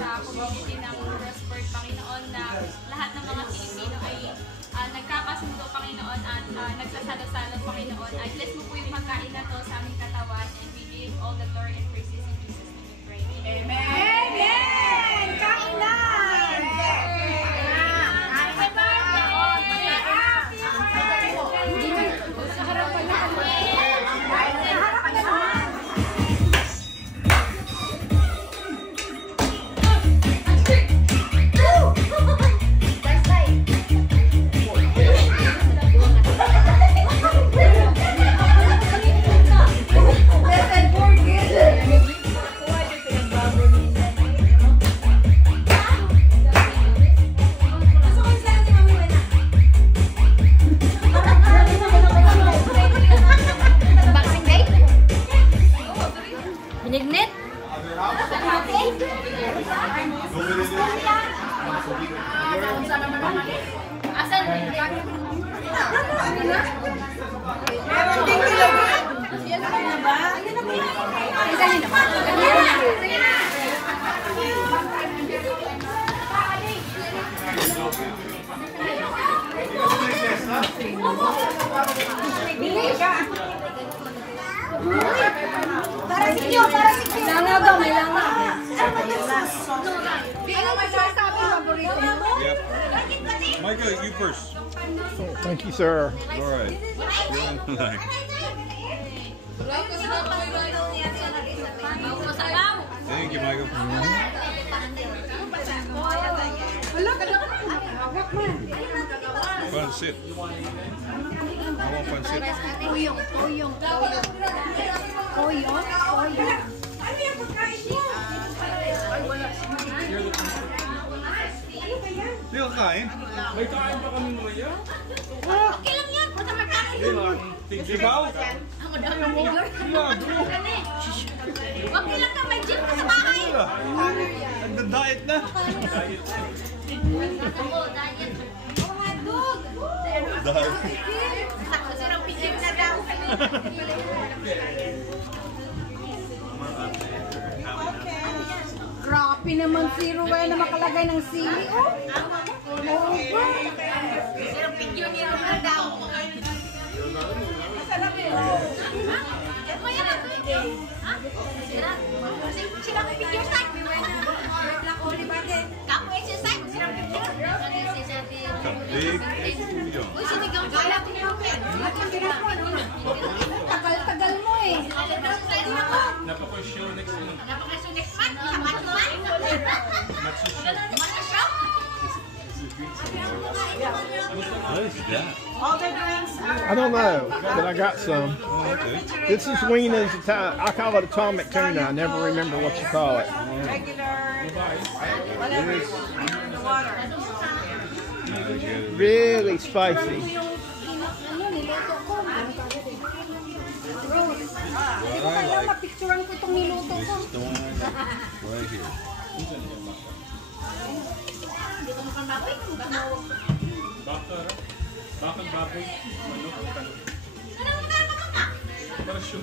sa community ng Roseburg, Panginoon, na lahat ng mga Pilipino ay nagkakasundo, Panginoon, at nagsasalo-salo, Panginoon. I bless mo po yung pagkain na to sa aming katawan, and we give all the glory and praises in Jesus' name we pray. Amen! Amen! Kain na! Binignet? Asan? Meron din talaga. Yan na ba? Dali na ba? Bili ka. Para sikyo, para sikyo. Langa ba? May langa. Ano masasabi? Paborito mo? Micah, you first. Oh, thank you, sir. All right. Thank you, Michael. Pansit. I want pansit. Tuyong. Hindi ka kain? May kain pa kami mamaya. Okay lang yan. Basta magkain. Tigsibaw? Ang madami mo. Okay lang ka. May gym ka sa bahay. Nagda-diet na. Oo, diet. Oh my God. Sakto sirang pigil na daw. Grabe naman si Ruel na makalagay ng sili. Oh, sirang pigil ni Ruel daw. Masarap yun. Yan mo yan. Sirang pigil sa akin. Kamu exercise, sirang pigil. Big tuyong. Uy, sinigang ka lang. Tagal-tagal mo eh. Napaka-show next month. Napaka-show next month. Sa Matsuman. Matsu-show. What is that? I don't know, but I got some. Oh, okay. This is Wiena's Italian. I call it atomic tuna. I never remember what you call it. Really spicy. Mapicturean ko itong niluto ko. This is the one I got right here. Dito mo kang baboy. Bakal baboy. Manok. Ano mo na? Para show.